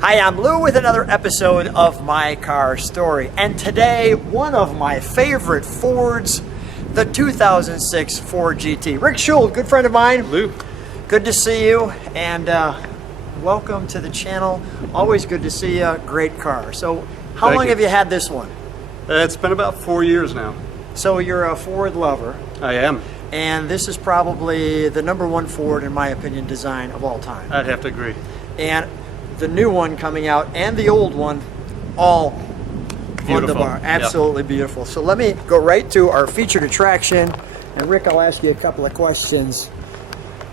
Hi, I'm Lou with another episode of My Car Story. And today, one of my favorite Fords, the 2006 Ford GT. Rick Schuld, good friend of mine. Lou. Good to see you, and welcome to the channel. Always good to see you. Great car. So, how long have you had this one? It's been about 4 years now. So, you're a Ford lover. I am. And this is probably the #1 Ford, in my opinion, design of all time. I'd have to agree. And the new one coming out and the old one, all Beautiful. wonderful, absolutely beautiful. So let me go right to our featured attraction, and Rick, I'll ask you a couple of questions.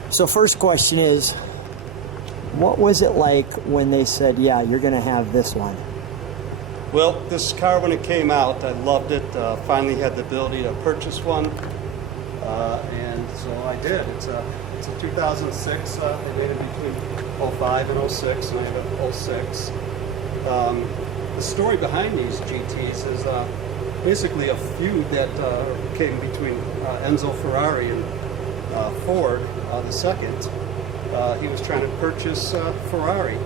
So first question is, what was it like when they said, yeah, you're going to have this one? Well, this car, when it came out, I loved it. Finally had the ability to purchase one, and so I did. It's a 2006. They made it between 05 and 06, and I have 06. The story behind these GTs is basically a feud that came between Enzo Ferrari and Ford the second. He was trying to purchase Ferrari,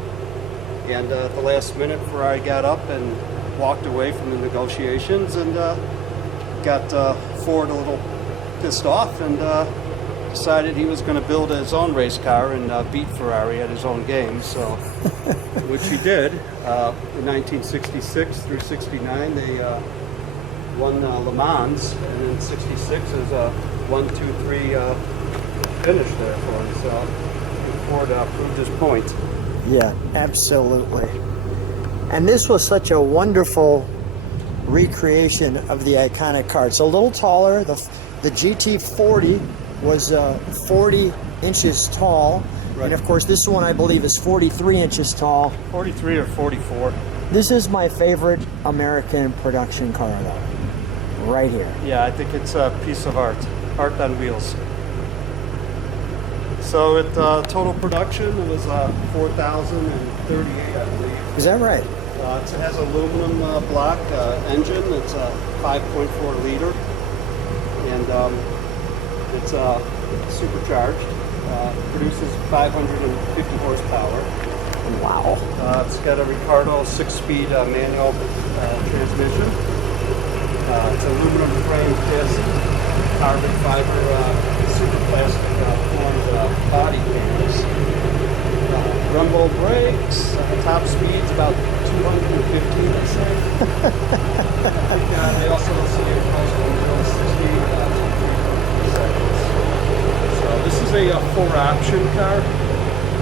and at the last minute Ferrari got up and walked away from the negotiations, and got Ford a little pissed off, and decided he was going to build his own race car and beat Ferrari at his own game, so which he did. In 1966 through 69 they won Le Mans, and in 66 is a 1-2-3 finish there for him, so Ford proved his point. Yeah, absolutely. And this was such a wonderful recreation of the iconic car. It's a little taller. The GT40 was 40 inches tall. Right. And of course this one I believe is 43 inches tall. 43 or 44. This is my favorite American production car though. Right here. Yeah, I think it's a piece of art. Art on wheels. So at total production it was 4,038, I believe. Is that right? It has an aluminum block engine. It's a 5.4 liter. And it's supercharged. Produces 550 horsepower. Wow. It's got a Ricardo 6-speed manual transmission. It's aluminum frame chassis, carbon fiber super plastic formed body panels. Rumble brakes. Top speed's about 215, I say. They also say it goes from 0 to 60. So this is a 4-option car.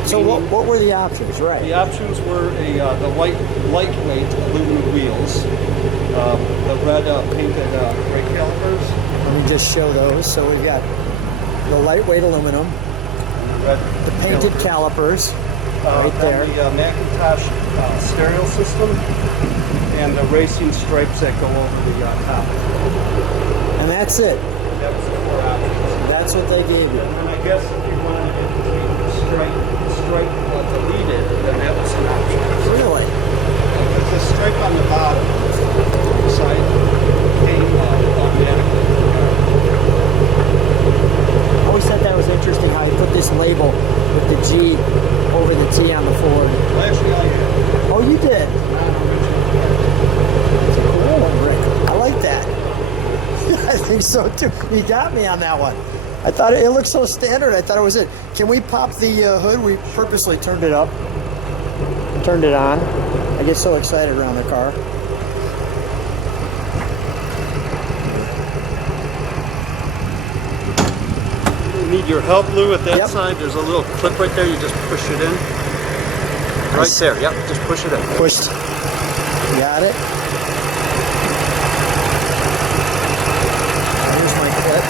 So what were the options, right? The options were the lightweight aluminum wheels, the red painted brake calipers. Let me just show those. So we've got the lightweight aluminum, and the painted calipers right there. The Macintosh stereo system, and the racing stripes that go over the top. And that's it. That was the 4 options. That's what they gave you. And I guess if you wanted it to be stripe deleted, then that was an option. Really? But the stripe on the bottom, the side, came automatically. I always thought that was interesting how he put this label with the G over the T on the Ford. Well, actually, I did. Oh, you did? That's a cool one, Rick. I like that. I think so too. You got me on that one. I thought it looked so standard. I thought it was it. Can we pop the hood? We purposely turned it up. Turned it on. I get so excited around the car. You need your help, Lou, at that Yep. side. There's a little clip right there. You just push it in. Right there. Yep. Just push it in. Pushed. Got it. Here's my clip.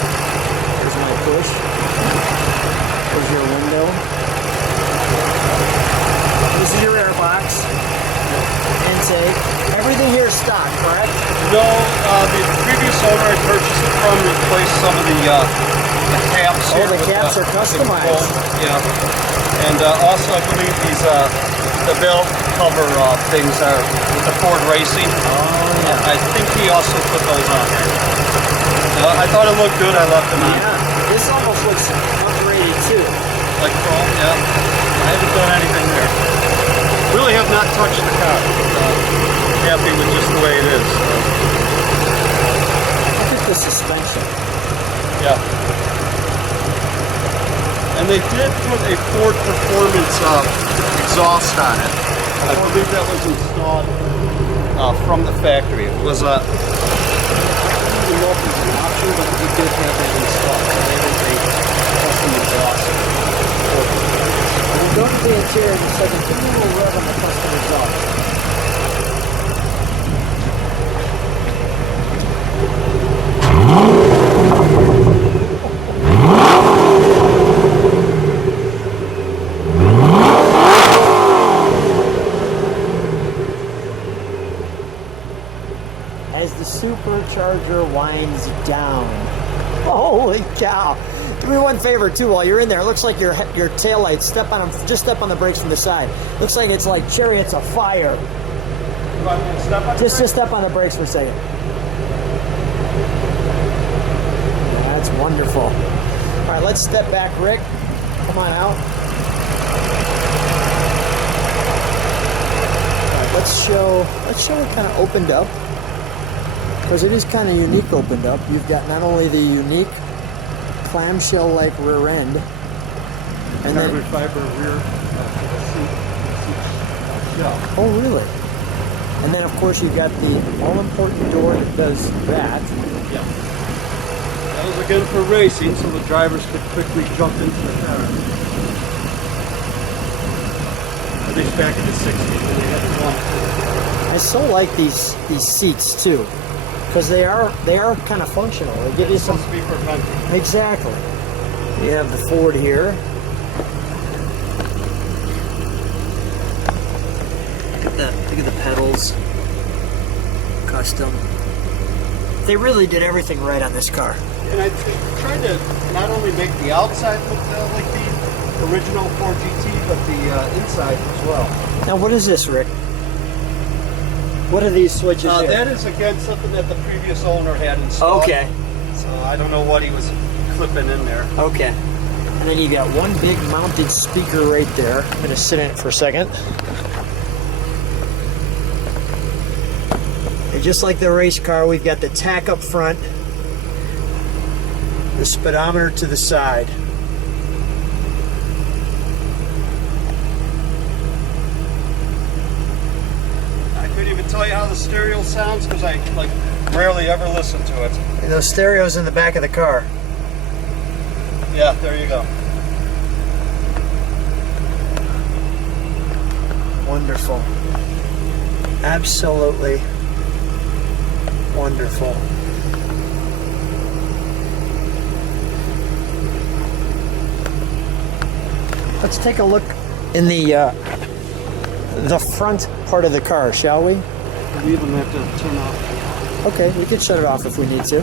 Here's my push. Here's your window. This is your air box. Intake. Everything here is stock, correct? No, the previous owner I purchased it from replaced some of the caps. Oh, here the with caps are customized. Yeah. And also, I believe these the belt cover things are with the Ford Racing. Oh, yeah. I think he also put those on there. I thought it looked good. I left them on. Yeah. This almost looks upgraded too. Like chrome, yeah. I haven't done anything there. Really have not touch the car. Happy with just the way it is. Look at the suspension. Yeah. And they did put a Ford Performance exhaust on it. I believe that was installed from the factory. It was I don't even know if it was an option, but we did have that installed. So that is a custom exhaust. We'll go to the interior in a second. Give me a little rev on the custom exhaust. As the supercharger winds down. Holy cow. Do me one favor too while you're in there. It looks like your taillights, step on them, just step on the brakes from the side. Looks like it's like chariots of fire. You want me to step on Just step on the brakes for a second. That's wonderful. All right, let's step back, Rick. Come on out. All right, let's show it kind of opened up. Because it is kind of unique opened up. You've got not only the unique clamshell-like rear end, and carbon then fiber rear seat. oh really? And then of course you've got the all-important door that does that. Yeah. That was again for racing, so the drivers could quickly jump into the car. At least back in the 60s when they had to want to. I so like these seats too. Because they are kind of functional. They give you some. Supposed to be for venting. Exactly. You have the Ford here. Look at the pedals. Custom. They really did everything right on this car. And I tried to not only make the outside look like the original Ford GT, but the inside as well. Now what is this, Rick? What are these switches here? That is again something that the previous owner had installed. Okay. So I don't know what he was clipping in there. Okay. And then you got one big mounted speaker right there. I'm going to sit in it for a second. And just like the race car, we've got the tack up front, the speedometer to the side. I couldn't even tell you how the stereo sounds because I rarely ever listen to it. And those stereos in the back of the car. Yeah, there you go. Wonderful. Absolutely wonderful. Let's take a look in the front part of the car, shall we? We even have to turn off. Okay, we can shut it off if we need to.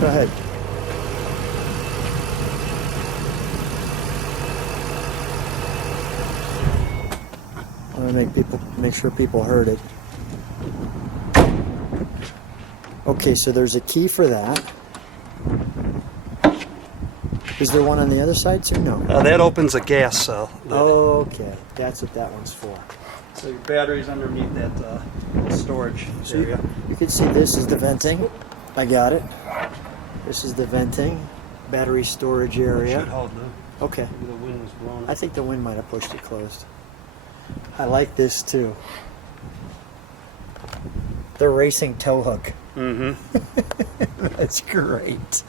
Go ahead. I want to make sure people heard it. Okay, so there's a key for that. Is there one on the other side too? No. That opens a gas cell. Okay, that's what that one's for. So your battery's underneath that storage area. You can see this is the venting. I got it. This is the venting, battery storage area. Should hold now. Okay. Maybe the wind was blowing. I think the wind might have pushed it closed. I like this too. The racing tow hook. Mm-hmm. That's great.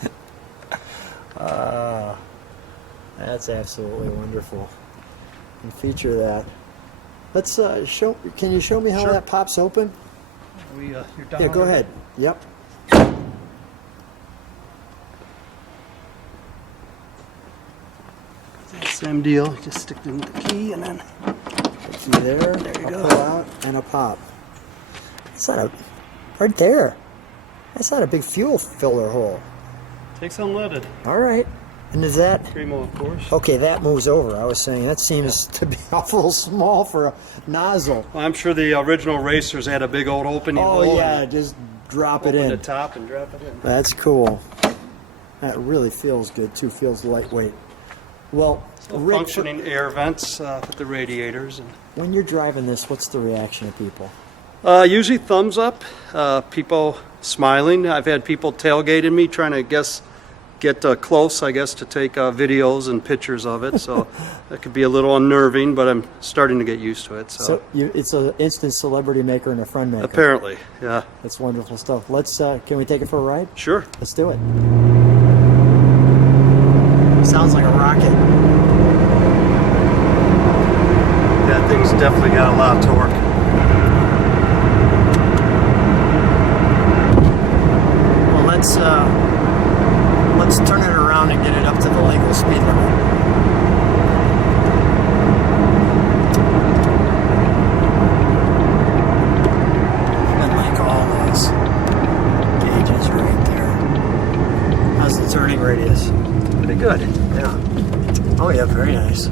That's absolutely wonderful. And feature that. Let's show. Can you show me how Sure. that pops open? You're done. Yeah, go already? ahead. Yep. Same deal. Just stick in the key and then. The key there. There you a go. pull out and a pop. It's not a. Right there. That's not a big fuel filler hole. Takes unleaded. All right. And is that? Primo, of course. Okay, that moves over. I was saying that seems to be awful small for a nozzle. Well, I'm sure the original racers had a big old opening Oh hole yeah, and just drop it open in. the top and drop it in. That's cool. That really feels good too. Feels lightweight. Well, So Rick, functioning air vents with the radiators. And When you're driving this, what's the reaction of people? Usually thumbs up, people smiling. I've had people tailgating me trying to get close, I guess, to take videos and pictures of it. So that could be a little unnerving, but I'm starting to get used to it. So It's an instant celebrity maker and a friend maker. Apparently, yeah. That's wonderful stuff. Let's, can we take it for a ride? Sure. Let's do it. Sounds like a rocket. That thing's definitely got a lot of torque. Well, let's turn it around and get it up to the legal speed limit. And like all those gauges right there. How's the turning radius? Pretty good. Yeah. Oh yeah, very nice.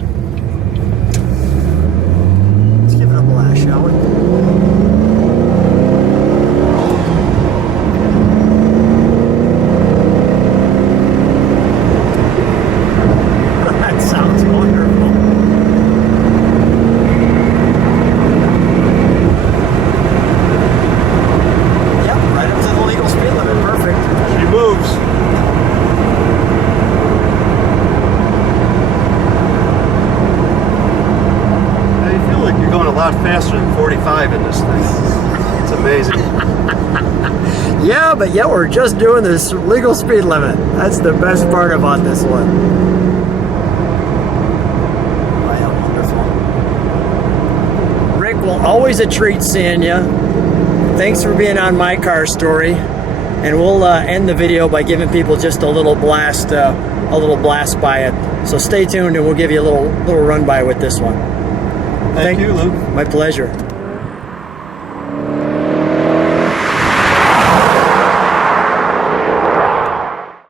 Let's give it a blast, shall we? That sounds wonderful. Yep, right up to the legal speed limit. Perfect. She moves. I feel like you're going a lot faster than 45 in this thing. It's amazing. Yeah, but yet we're just doing this legal speed limit. That's the best part about this one. Wow, wonderful. Rick, well, always a treat seeing you. Thanks for being on My Car Story. And we'll end the video by giving people just a little blast by it. So stay tuned and we'll give you a little run by with this one. Thank you, Luke. My pleasure.